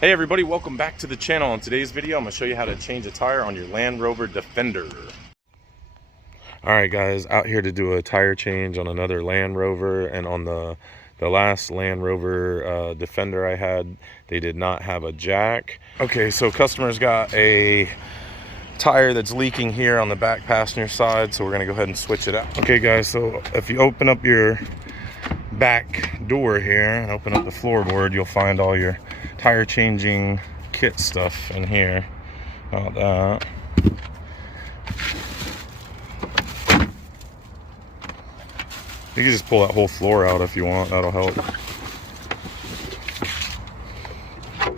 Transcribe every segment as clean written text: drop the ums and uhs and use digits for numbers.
Hey everybody, welcome back to the channel. In today's video, I'm going to show you how to change a tire on your Land Rover Defender. Alright guys, out here to do a tire change on another Land Rover, and on the last Land Rover Defender I had, they did not have a jack. Okay, so customers got a tire that's leaking here on the back passenger side, so we're going to go ahead and switch it out. Okay guys, so if you open up your back door here and open up the floorboard, you'll find all your tire changing kit stuff in here. About that. You can just pull that whole floor out if you want, that'll help.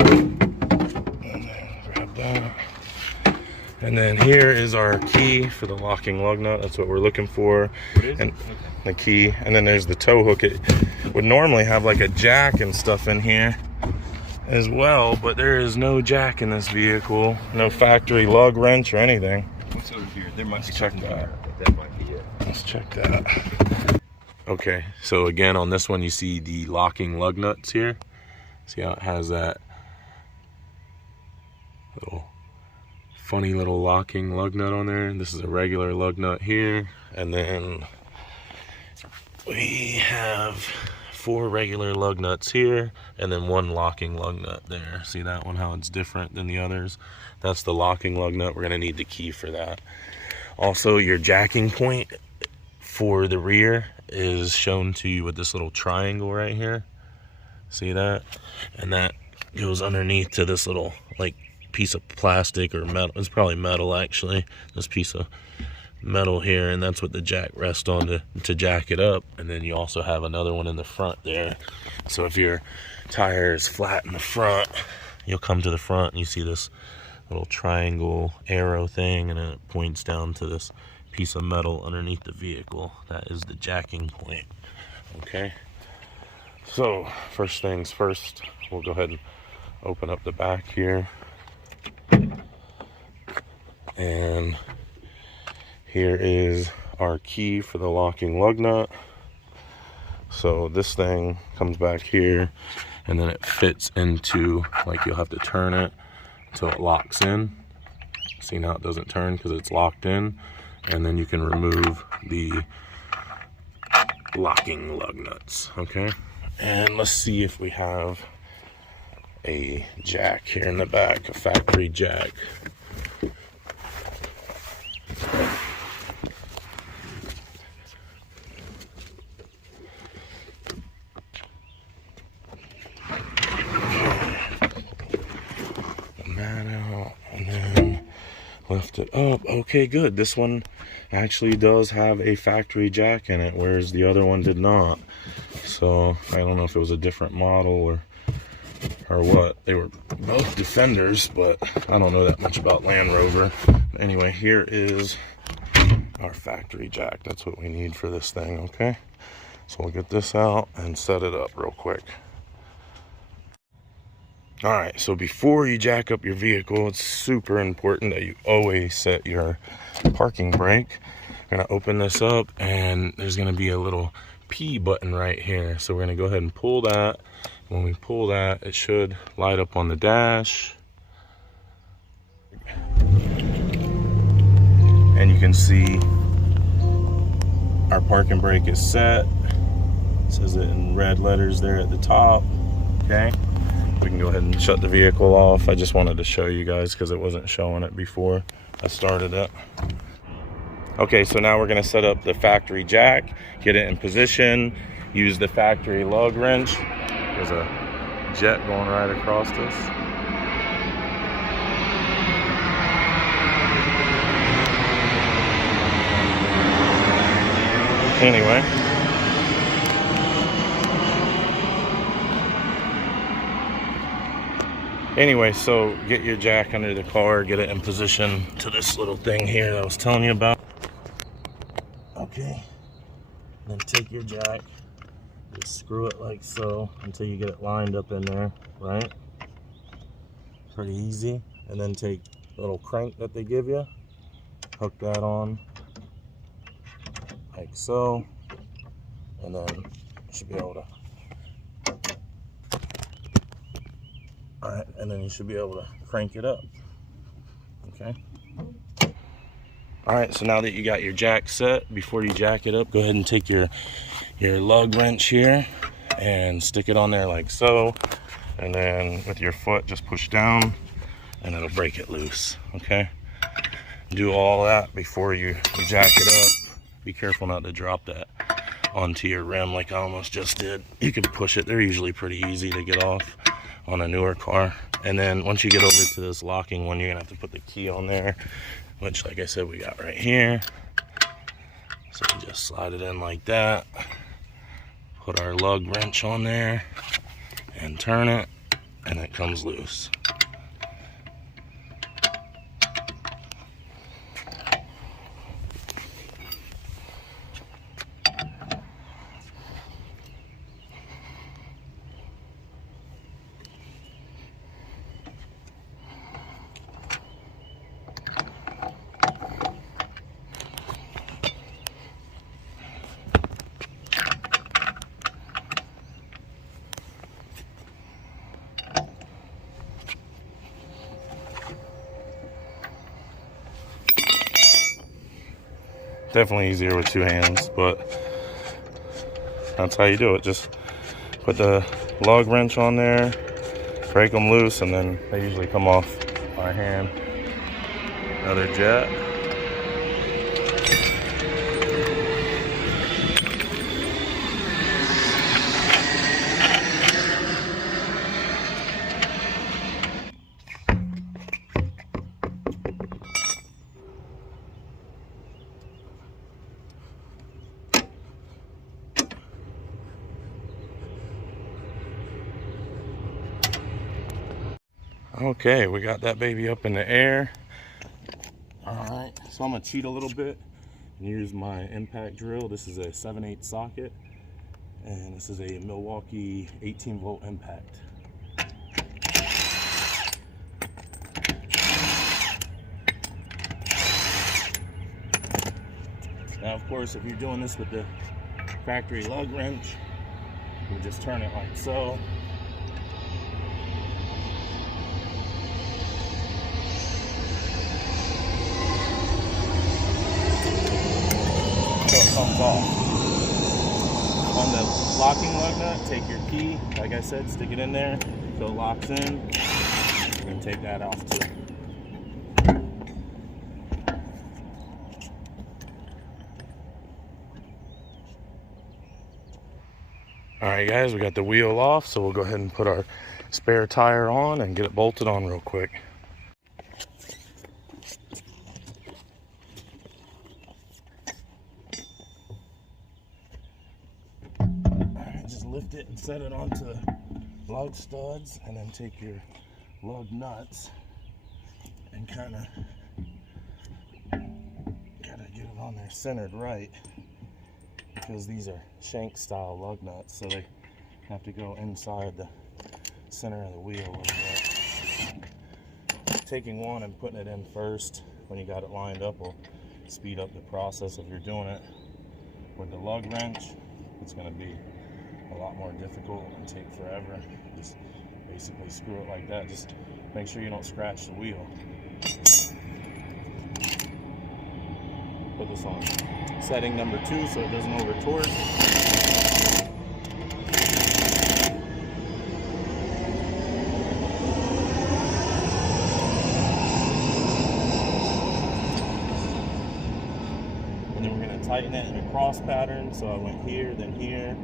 And then grab that. And then here is our key for the locking lug nut. That's what we're looking for. What is and it? Okay. The key. And then there's the tow hook. It would normally have like a jack and stuff in here as well, but there is no jack in this vehicle. No factory lug wrench or anything. What's over here? There might be check something that. here, but that might be it. Let's check that. Okay, so again on this one you see the locking lug nuts here. See how it has that little funny little locking lug nut on there. This is a regular lug nut here, and then we have 4 regular lug nuts here, and then 1 locking lug nut there. See that one, how it's different than the others? That's the locking lug nut. We're gonna need the key for that. Also, your jacking point for the rear is shown to you with this little triangle right here. See that? And that goes underneath to this little like piece of plastic or metal. It's probably metal actually, this piece of metal here, and that's what the jack rests on to jack it up. And then you also have another one in the front there, so if your tire is flat in the front, you'll come to the front and you see this little triangle arrow thing, and then it points down to this piece of metal underneath the vehicle. That is the jacking point. Okay, so first things first, we'll go ahead and open up the back here, and here is our key for the locking lug nut. So this thing comes back here, and then it fits into, like, you'll have to turn it until it locks in. See, now it doesn't turn because it's locked in. And then you can remove the locking lug nuts. Okay, and let's see if we have a jack here in the back, a factory jack. That out, and then lift it up. Okay, good. This one actually does have a factory jack in it, whereas the other one did not. So I don't know if it was a different model or what. They were both Defenders, but I don't know that much about Land Rover. Anyway, here is our factory jack. That's what we need for this thing. Okay, so we'll get this out and set it up real quick. All right, so before you jack up your vehicle, it's super important that you always set your parking brake. We're gonna open this up, and there's gonna be a little P button right here. So we're gonna go ahead and pull that. When we pull that, it should light up on the dash. And you can see our parking brake is set. It says it in red letters there at the top, okay? We can go ahead and shut the vehicle off. I just wanted to show you guys because it wasn't showing it before I started it. Okay, so now we're gonna set up the factory jack, get it in position, use the factory lug wrench. There's a jet going right across this. Anyway, so get your jack under the car, get it in position to this little thing here that I was telling you about. Okay, then take your jack, just screw it like so until you get it lined up in there, right? Pretty easy. And then take the little crank that they give you, hook that on like so, and then you should be able to All right, and then you should be able to crank it up. Okay. All right, so now that you got your jack set, before you jack it up, go ahead and take your lug wrench here and stick it on there like so. And then with your foot, just push down and it'll break it loose, okay? Do all that before you jack it up. Be careful not to drop that onto your rim like I almost just did. You can push it. They're usually pretty easy to get off on a newer car. And then once you get over to this locking one, you're gonna have to put the key on there, which like I said, we got right here. So we just slide it in like that. Put our lug wrench on there and turn it, and it comes loose. Definitely easier with two hands, but that's how you do it. Just put the lug wrench on there, break them loose, and then they usually come off by hand. Another jet. Okay, we got that baby up in the air. All right, so I'm gonna cheat a little bit and use my impact drill. This is a 7/8 socket, and this is a Milwaukee 18-volt impact. Now, of course, if you're doing this with the factory lug wrench, you just turn it like so. So it comes off. On the locking lug nut, take your key, like I said, stick it in there so it locks in, and take that off too. Alright guys, we got the wheel off, so we'll go ahead and put our spare tire on and get it bolted on real quick. Alright, just lift it and set it onto lug studs, and then take your lug nuts and kind of gotta get it on there centered right, because these are shank style lug nuts, so they have to go inside the center of the wheel a little bit. Taking one and putting it in first when you got it lined up will speed up the process. If you're doing it with the lug wrench, it's going to be a lot more difficult and take forever. Just basically screw it like that. Just make sure you don't scratch the wheel. Put this on setting number 2 so it doesn't over torque. And then we're going to tighten it in a cross pattern. So I went here, then here,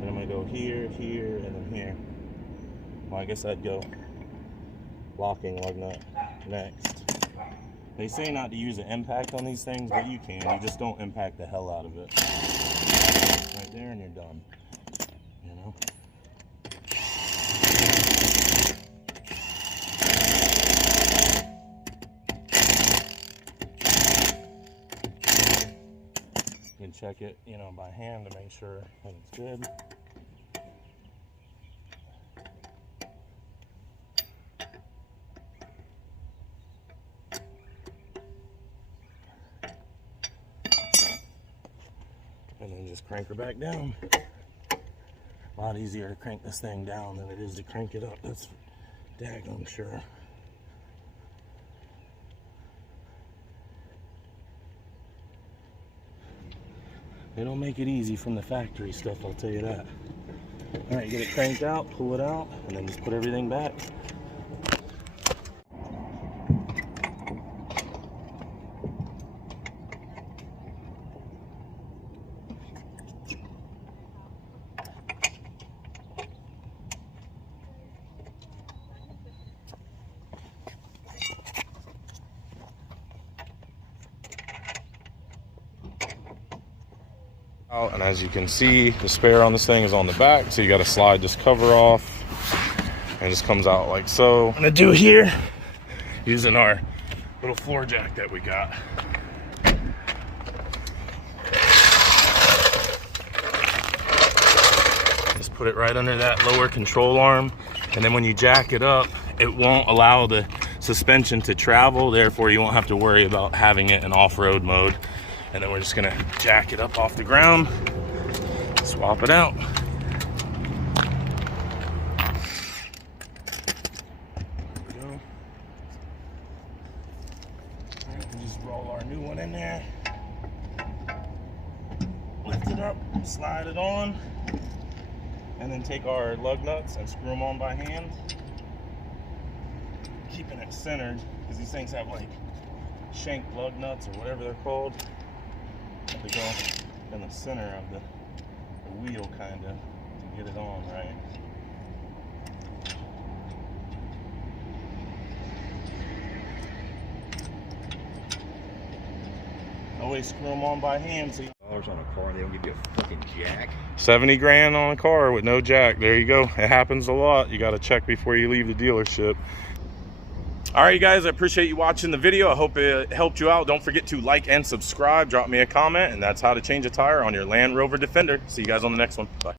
then I'm going to go here, here, and then here. Well, I guess I'd go locking lug nut next. They say not to use an impact on these things, but you can. You just don't impact the hell out of it. Right there, and you're done. You know? You can check it, you know, by hand to make sure that it's good. And then just crank her back down. A lot easier to crank this thing down than it is to crank it up, that's daggone sure. They don't make it easy from the factory stuff, I'll tell you that. All right, get it cranked out, pull it out, and then just put everything back. And as you can see, the spare on this thing is on the back, so you got to slide this cover off, and it just comes out like so. I'm gonna do here using our little floor jack that we got. Just put it right under that lower control arm, and then when you jack it up, it won't allow the suspension to travel, therefore you won't have to worry about having it in off-road mode. And then we're just gonna jack it up off the ground, swap it out. There we go. All right, we'll just roll our new one in there. Lift it up, slide it on, and then take our lug nuts and screw them on by hand. Keeping it centered, because these things have like shank lug nuts or whatever they're called. They go in the center of the wheel, kind of, to get it on right. Always screw them on by hand. So $1 on a car and they don't give you a fucking jack. 70 grand on a car with no jack. There you go. It happens a lot. You got to check before you leave the dealership. All right, guys, I appreciate you watching the video. I hope it helped you out. Don't forget to like and subscribe. Drop me a comment, and that's how to change a tire on your Land Rover Defender. See you guys on the next one. Bye.